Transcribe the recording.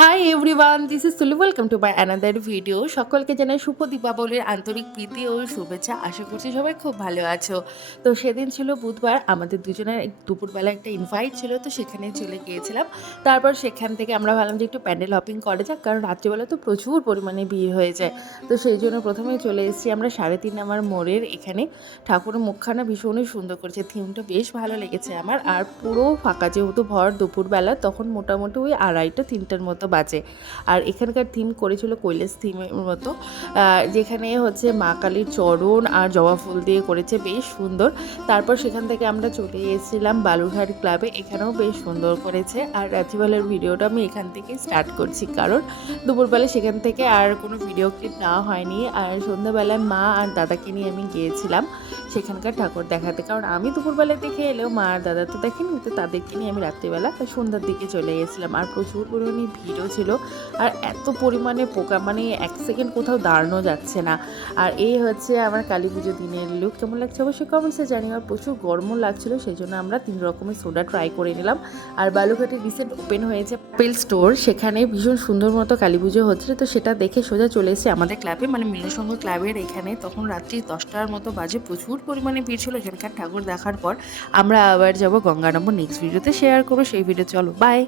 Hi everyone, this is তুলি। Welcome to my another video. সকলকে জানাই শুভ দীপাবলির আন্তরিক প্রীতি ও শুভেচ্ছা। আশা করছি সবাই খুব ভালো আছো। তো সেদিন ছিল বুধবার, আমাদের দুজনের দুপুরবেলা একটা ইনভাইট ছিল, তো সেখানে চলে গিয়েছিলাম। তারপর সেখান থেকে আমরা ভাবলাম যে একটু প্যান্ডেল হপিং করা যাক, কারণ রাত্রিবেলা তো প্রচুর পরিমাণে ভিড় হয়ে যায়। তো সেই জন্য প্রথমেই চলে এসেছি আমরা 3:30 নাম্বার মোড়ের এখানে। ঠাকুরের মুখখানা ভীষণই সুন্দর করেছে, থিমটা বেশ ভালো লেগেছে আমার। আর পুরো ফাঁকা, যেহেতু ভর দুপুরবেলা, তখন মোটামুটি ওই 2:30-3টার মতো বাজে। আর এখানকার থিম করেছিল কৈলাস থিমের মতো, যেখানে হচ্ছে মা কালীর চরণ আর জবা ফুল দিয়ে করেছে, বেশ সুন্দর। তারপর সেখান থেকে আমরা চলে এসেছিলাম বালুরঘাট ক্লাবে, এখানেও বেশ সুন্দর করেছে। আর রাত্রিবেলার ভিডিওটা আমি এখান থেকে স্টার্ট করছি, কারণ দুপুরবেলা সেখান থেকে আর কোনো ভিডিও ক্লিপ নেওয়া হয়নি। আর সন্ধ্যাবেলায় মা আর দাদাকে নিয়ে আমি গিয়েছিলাম সেখানকার ঠাকুর দেখাতে, কারণ আমি দুপুরবেলায় দেখে এলেও মা আর দাদা তো দেখেনি, তো তাদেরকে নিয়ে আমি রাত্রিবেলা সন্ধ্যার দিকে চলে গেছিলাম। আর প্রচুর পরিমাণে ভিড়ও ছিল, আর এত পরিমাণে পোকা, মানে এক সেকেন্ড কোথাও দাঁড়ানো যাচ্ছে না। আর এই হচ্ছে আমার কালী পুজো দিনের লুক। কেমন লাগছে অবশ্যই কমেন্টসে জানিও। আর প্রচুর গরমও লাগছিল, সেই জন্য আমরা 3 রকমের সোডা ট্রাই করে নিলাম। আর বালুঘাটে রিসেন্ট ওপেন হয়েছে আপেল স্টোর, সেখানে ভীষণ সুন্দর মতো কালী পুজো হচ্ছিল, তো সেটা দেখে সোজা চলে এসেছে আমাদের ক্লাবে, মানে মিলনসংঘ ক্লাবের এখানে। তখন রাত্রি 10টার মতো বাজে, প্রচুর পরিমাণে ভিড় ছিল। এখানকার ঠাকুর দেখার পর আমরা আবার যাব গঙ্গারামপুর। নেক্সট ভিডিওতে শেয়ার করবো সেই ভিডিও। চলো বাই।